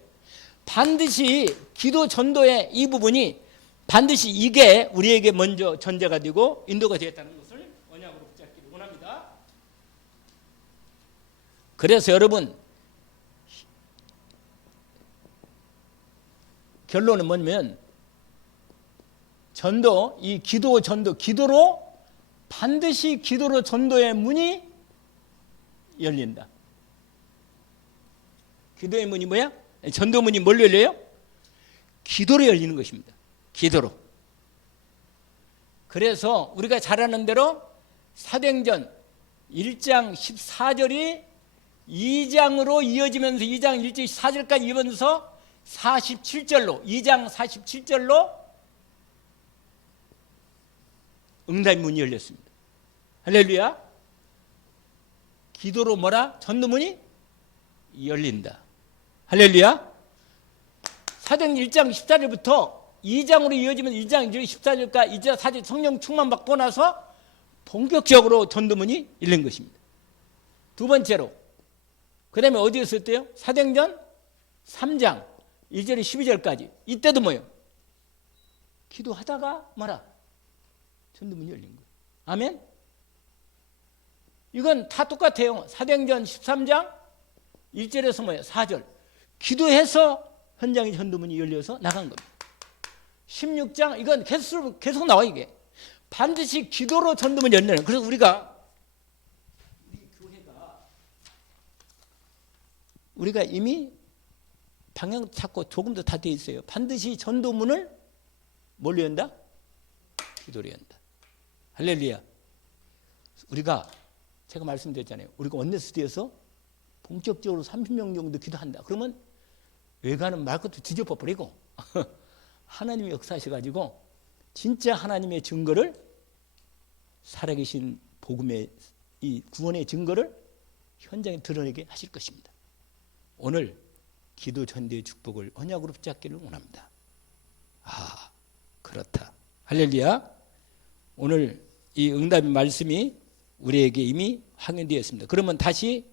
반드시 기도 전도의 이 부분이 반드시 이게 우리에게 먼저 전제가 되고 인도가 되었다는 것을 언약으로 붙잡기를 원합니다. 그래서 여러분, 결론은 뭐냐면 전도, 이 기도 전도, 반드시 기도로 전도의 문이 열린다. 기도의 문이 뭐야? 전도 문이 뭘로 열려요? 기도로 열리는 것입니다. 기도로. 그래서 우리가 잘 아는 대로 사도행전 1장 14절이 2장으로 이어지면서 2장 1절 4절까지 이어면서 47절로 2장 47절로 응답의 문이 열렸습니다. 할렐루야. 기도로 뭐라? 전도문이 열린다. 할렐루야. 사도행전 1장 14절부터 2장으로 이어지면 2장 14절과 2장 4절 성령 충만 받고 나서 본격적으로 전도문이 열린 것입니다. 두 번째로 그 다음에 어디에 썼대요? 사도행전 3장 1절에 12절까지 이때도 뭐예요? 기도하다가 뭐라? 전도문이 열린 거예요. 아멘? 이건 다 똑같아요. 사도행전 13장 1절에서 뭐예요? 4절 기도해서 현장의 전도문이 열려서 나간 겁니다. 16장 이건 계속 나와. 이게 반드시 기도로 전도문이 열리는. 그래서 우리 교회가 이미 방향 찾고 조금도 다 돼 있어요. 반드시 전도문을 뭘로 연다? 기도로 연다. 할렐루야. 제가 말씀드렸잖아요. 우리가 원내스티에서 본격적으로 30명 정도 기도한다. 그러면 외관은 말 것도 뒤집어 버리고 하나님이 역사하셔가지고 진짜 하나님의 증거를 살아계신 복음의 이 구원의 증거를 현장에 드러내게 하실 것입니다. 오늘 기도 전도의 축복을 언약으로 붙잡기를 원합니다. 그렇다. 할렐루야. 오늘 이 응답의 말씀이 우리에게 이미 확인되었습니다. 그러면 다시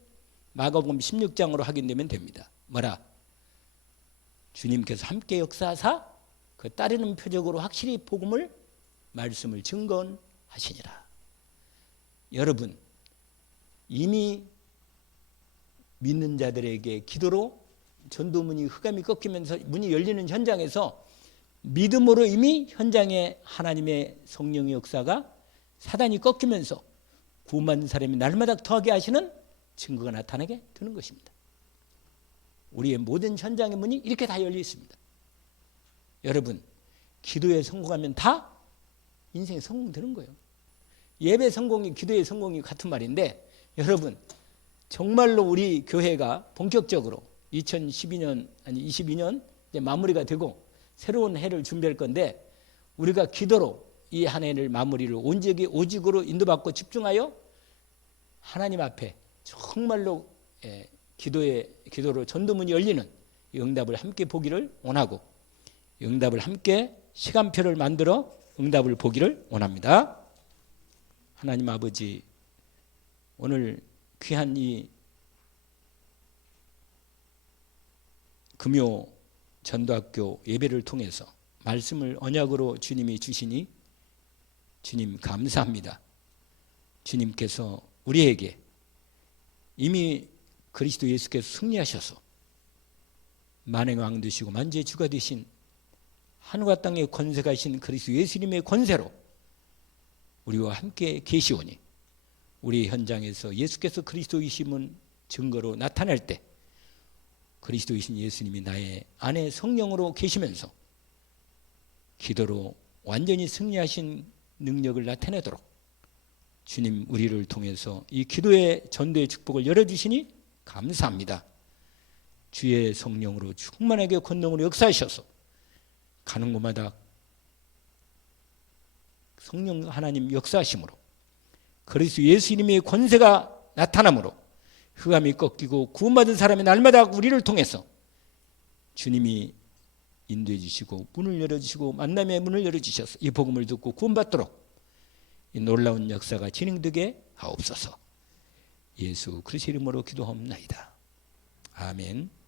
마가복음 16장으로 확인되면 됩니다. 뭐라? 주님께서 함께 역사하사 그 따르는 표적으로 확실히 복음을 말씀을 증거하시니라. 여러분, 이미 믿는 자들에게 기도로 전도문이 흑암이 꺾이면서 문이 열리는 현장에서 믿음으로 이미 현장에 하나님의 성령의 역사가 사단이 꺾이면서 구원받는 사람이 날마다 더하게 하시는 증거가 나타나게 되는 것입니다. 우리의 모든 현장의 문이 이렇게 다 열려 있습니다. 여러분, 기도에 성공하면 다 인생에 성공되는 거예요. 예배 성공이 기도의 성공이 같은 말인데, 여러분 정말로 우리 교회가 본격적으로 2012년 아니 22년 이제 마무리가 되고 새로운 해를 준비할 건데, 우리가 기도로 이 한 해를 마무리를 오직으로 인도받고 집중하여 하나님 앞에 정말로 기도로 전도문이 열리는 응답을 함께 보기를 원하고, 응답을 함께 시간표를 만들어 응답을 보기를 원합니다. 하나님 아버지, 오늘 귀한 이 금요 전도학교 예배를 통해서 말씀을 언약으로 주님이 주시니 주님 감사합니다. 주님께서 우리에게 이미 그리스도 예수께서 승리하셔서 만왕의 왕 되시고 만주의 주가 되신 하늘과 땅의 권세가 이신 그리스도 예수님의 권세로 우리와 함께 계시오니, 우리 현장에서 예수께서 그리스도이심은 증거로 나타날 때 그리스도이신 예수님이 나의 안에 성령으로 계시면서 기도로 완전히 승리하신 능력을 나타내도록 주님 우리를 통해서 이 기도의 전도의 축복을 열어주시니 감사합니다. 주의 성령으로 충만하게 권능으로 역사하셔서 가는 곳마다 성령 하나님 역사하심으로 그리스도 예수 이름의 권세가 나타남으로 흑암이 꺾이고 구원받은 사람이 날마다 우리를 통해서 주님이 인도해 주시고 문을 열어주시고 만남의 문을 열어주셔서 이 복음을 듣고 구원받도록 이 놀라운 역사가 진행되게 하옵소서. 예수 그리스도 이름으로 기도하옵나이다. 아멘.